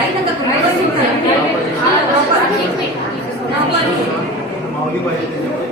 काही नका करू. माऊली पाहिजे त्याच्यामध्ये.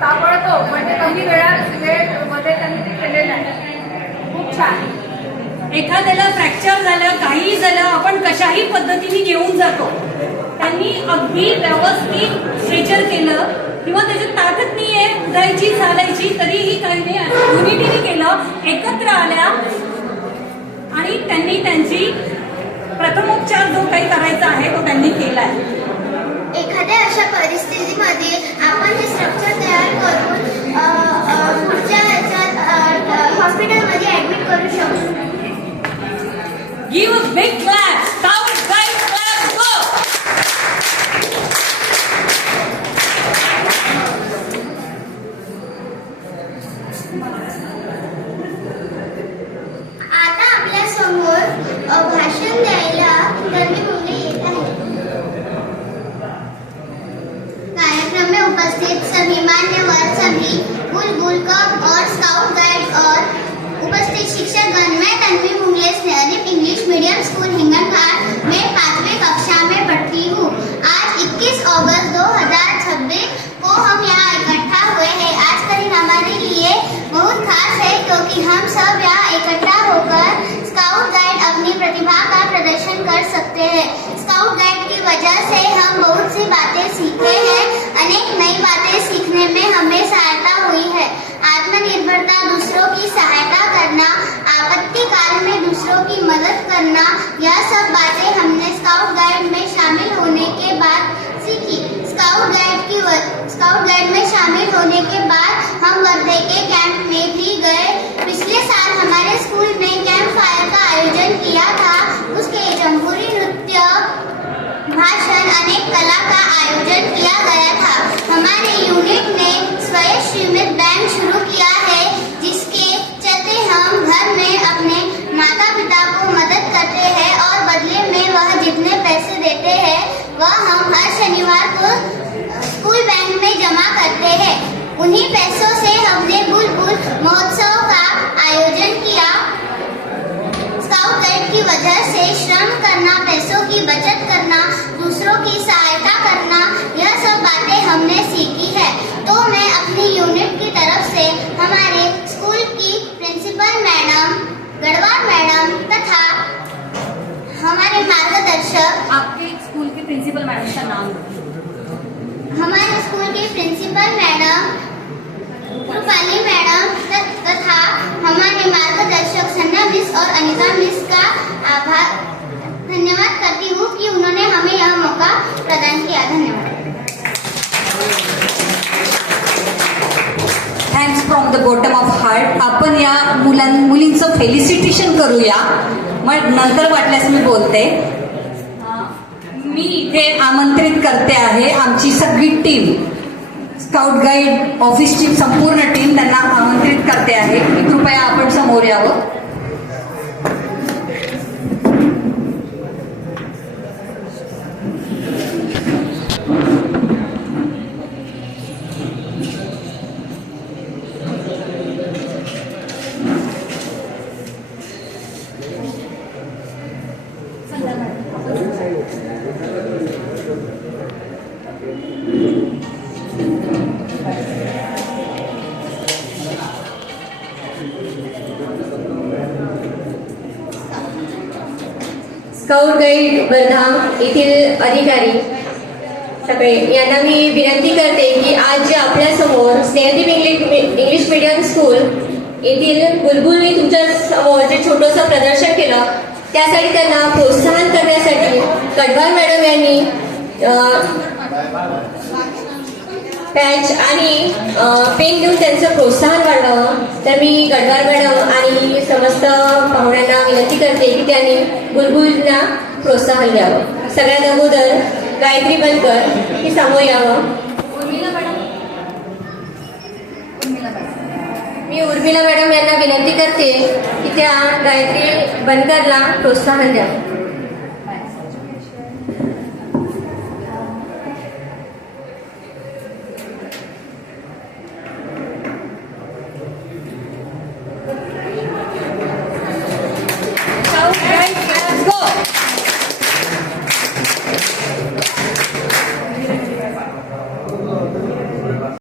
ताबडतोब म्हणजे कमी वेळामध्ये त्यांनी ते केलेलं आहे. खूप छान. एखाद्याला फ्रॅक्चर झालं, काही झालं, आपण कशाही पद्धतीने घेऊन जातो. त्यांनी अगदी व्यवस्थित स्ट्रेचर केलं किंवा त्याची ताकद नाहीये उठायची चालायची तरीही काही नाही, युनिटीने केलं, एकत्र आल्या आणि त्यांनी त्यांची प्रथमोपचार जो काही करायचा आहे तो त्यांनी केलाय. एखाद्या अशा परिस्थितीमध्ये आपण हे स्ट्रक्चर तयार करून पुढच्या हॉस्पिटलमध्ये ऍडमिट करू शकतो. Give a big clap. Sound guys clap go. आता आपल्या समोर भाषण द्यायला तन्वी मुंगले येत आहे. कार्यक्रम में उपस्थित सभी मान्यवर, सभी बुलबुल कप और स्काउट गाइड और उपस्थित शिक्षकगण, मैं Tanvi Mungle Snehdeep English medium school बातें हमने स्काउट गाइड में शामिल होने के बाद सीखी। स्काउट गाइड में शामिल होने के बाद हम वर्धे के कैंप में भी गए। पिछले साल हमारे स्कूल में कैंप फायर का आयोजन किया था। उसके जम्बूरी नृत्य, भाषण, अनेक कला का आयोजन किया गया था। हमारे यूनिट ने स्वयं बैंक शुरू किया है, जिसके चलते हम घर में अपने माता पिता को मदद करते हैं और बदले में वह जितने पैसे देते हैं वह हम हर शनिवार को स्कूल बैंक में जमा करते हैं। उन्हीं पैसों से हमने बुलबुल महोत्सव का आयोजन किया। स्काउट गाइड की वजह से श्रम करना, पैसों की बचत करना, दूसरों की सहायता करना, यह सब बातें हमने सीखी है। तो मैं अपनी यूनिट की तरफ से हमारे स्कूल की प्रिंसिपल मैडम, गढ़वाल मैडम तथा हमारे मार्गदर्शक, आपके स्कूल के प्रिंसिपल मैडम का नाम हमारे स्कूल की प्रिंसिपल मैडम रूपाली मैडम तथा हमारे मार्गदर्शक सन्ना मिस और अनिता मिस का धन्यवाद करती हूँ कि उन्होंने हमें यह मौका प्रदान किया। धन्यवाद। Thanks from the bottom of heart. आपण या मुलींचं फेलिसिटेशन करूया, मग नंतर वाटल्यास मी बोलते. मी इथे आमंत्रित करते आहे आमची सगळी टीम, स्काउट गाईड ऑफिसची संपूर्ण टीम, त्यांना आमंत्रित करते आहे की कृपया आपण समोर यावं. स्काउट गाईड वर्धा येथील अधिकारी सगळे यांना मी विनंती करते की आज जे आपल्यासमोर स्नेहदीप इंग्लिश मीडियम स्कूल येथील बुलबुलने तुमच्या समोर जे छोटंसं प्रदर्शन केलं त्यासाठी त्यांना प्रोत्साहन करण्यासाठी गडवाल मॅडम यांनी पॅच आणि पेन देऊन त्यांचं प्रोत्साहन वाढवावं. तर मी गडवाल मॅडम आणि समस्त पाहुण्यांना विनंती करते की त्यांनी बुलबुलला प्रोत्साहन द्यावं. सगळ्यात अगोदर गायत्री बनकर ही समोर यावं. मी उर्मिला मॅडम यांना विनंती करते की त्या गायत्री बनकरला प्रोत्साहन द्यावं.